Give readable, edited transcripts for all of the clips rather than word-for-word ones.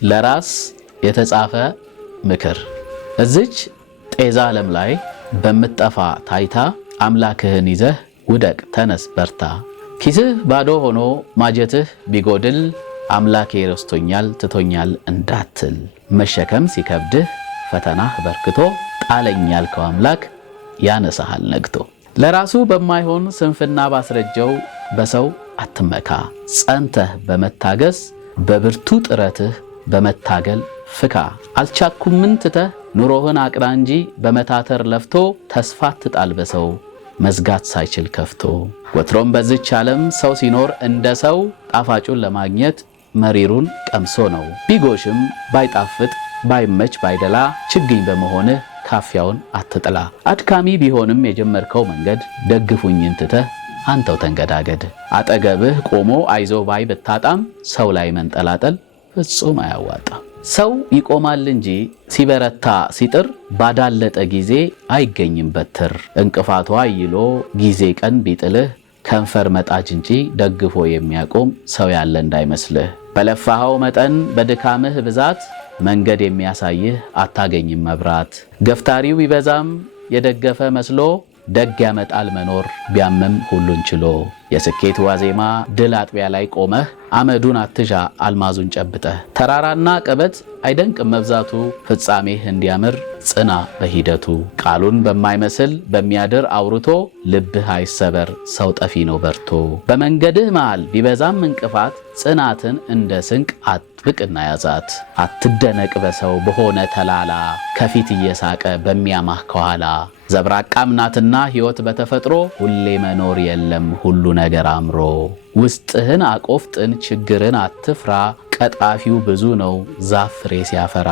ለራስ የተጻፈ ምክር። እዚች ጤዛ ዓለም ላይ በምትጠፋ ታይታ አምላክህን ይዘህ ውደቅ ተነስ በርታ። ኪስህ ባዶ ሆኖ ማጀትህ ቢጎድል አምላኬ ረስቶኛል ትቶኛል እንዳትል። መሸከም ሲከብድህ ፈተናህ በርክቶ ጣለኝ ያልከው አምላክ ያነሳሃል ነግቶ። ለራሱ በማይሆን ስንፍና ባስረጀው በሰው አትመካ። ጸንተህ በመታገስ በብርቱ ጥረትህ በመታገል ፍካ። አልቻልኩምን ትተህ ኑሮህን አቅና እንጂ በመታተር ለፍቶ ተስፋ ትጣል በሰው መዝጋት ሳይችል ከፍቶ። ወትሮም በዚች ዓለም ሰው ሲኖር እንደ ሰው ጣፋጩን ለማግኘት መሪሩን ቀምሶ ነው። ቢጎሽም ባይጣፍጥ ባይመች ባይደላ ችግኝ በመሆንህ ካፊያውን አትጥላ። አድካሚ ቢሆንም የጀመርከው መንገድ ደግፉኝን ትተህ አንተው ተንገዳገድ። አጠገብህ ቆሞ አይዞ ባይ ብታጣም ሰው ላይ መንጠላጠል ፍጹም አያዋጣም። ሰው ይቆማል እንጂ ሲበረታ ሲጥር ባዳለጠ ጊዜ አይገኝም በትር። እንቅፋቷ ይሎ ጊዜ ቀን ቢጥልህ ከንፈር መጣጅ እንጂ ደግፎ የሚያቆም ሰው ያለ እንዳይመስልህ። በለፋኸው መጠን በድካምህ ብዛት መንገድ የሚያሳይህ አታገኝም መብራት። ገፍታሪው ቢበዛም የደገፈ መስሎ ደግ ያመጣል መኖር ቢያምም ሁሉን ችሎ። የስኬት ዋዜማ ድል አጥቢያ ላይ ቆመህ አመዱን አትዣ አልማዙን ጨብጠህ። ተራራና ቀበት አይደንቅም መብዛቱ ፍጻሜህ እንዲያምር ጽና በሂደቱ። ቃሉን በማይመስል በሚያድር አውርቶ ልብህ አይሰበር ሰው ጠፊ ነው በርቶ። በመንገድህ መሃል ቢበዛም እንቅፋት ጽናትን እንደ ስንቅ አጥብቅና ያዛት። አትደነቅ በሰው በሆነ ተላላ ከፊት እየሳቀ በሚያማህ ከኋላ። ዘብራቃም ናትና ሕይወት በተፈጥሮ ሁሌ መኖር የለም ሁሉ ነገር አምሮ። ውስጥህን አቆፍጥን ችግርን አትፍራ ቀጣፊው ብዙ ነው ዛፍ ፍሬ ሲያፈራ።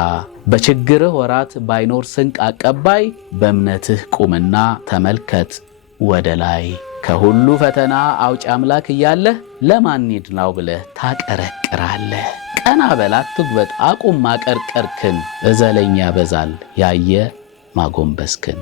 በችግርህ ወራት ባይኖር ስንቅ አቀባይ በእምነትህ ቁምና ተመልከት ወደ ላይ። ከሁሉ ፈተና አውጭ አምላክ እያለህ ለማን ይድናው ብለህ ታቀረቅራለህ። ቀና በል አትጉበጥ አቁም ማቀርቀርክን እዘለኛ ያበዛል ያየ ማጎንበስክን።